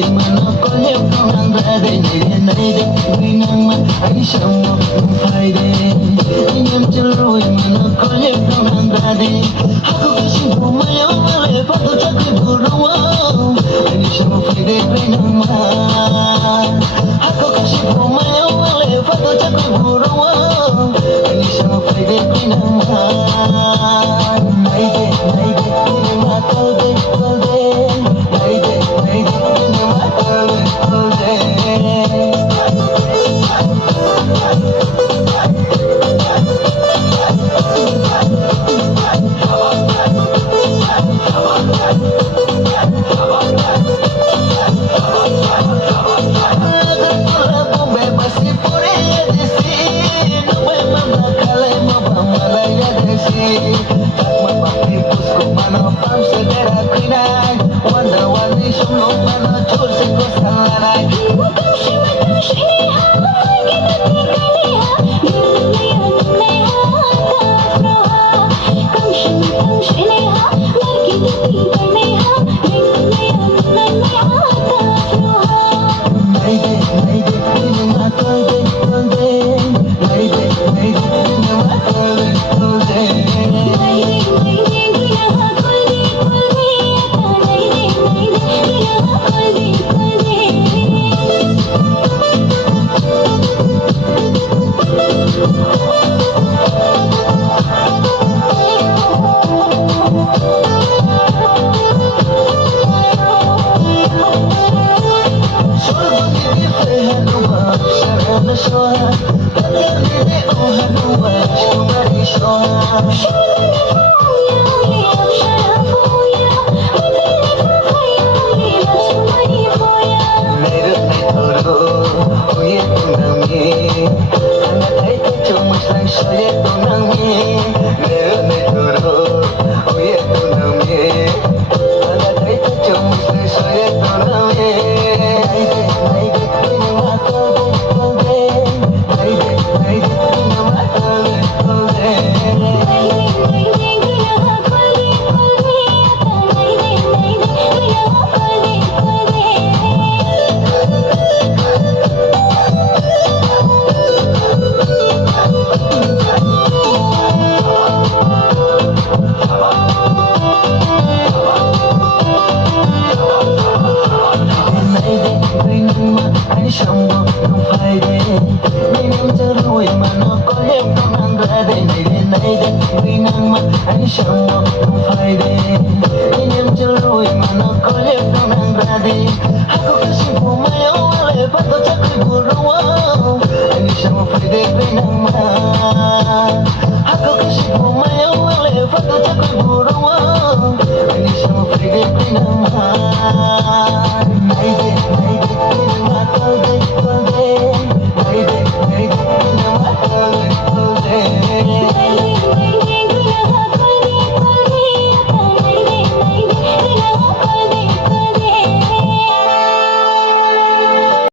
rồi mà nó có hiếp không đang ra đây này đây vì ngang mà anh chẳng một phải đây anh em chưa rồi mà nó có hiếp không đang ra đây aku kasih bumi yang melepas tak beruang anh chẳng một phải đây vì ngang mà aku kasih bumi yang melepas tak beruang anh chẳng một phải đây vì ngang mà này đây vì ngang câu đây này đây vì ngang mà câu đây anh chẳng một phải đi anh em chưa rồi mà nó có liếp đâu đang ra đi aku kasih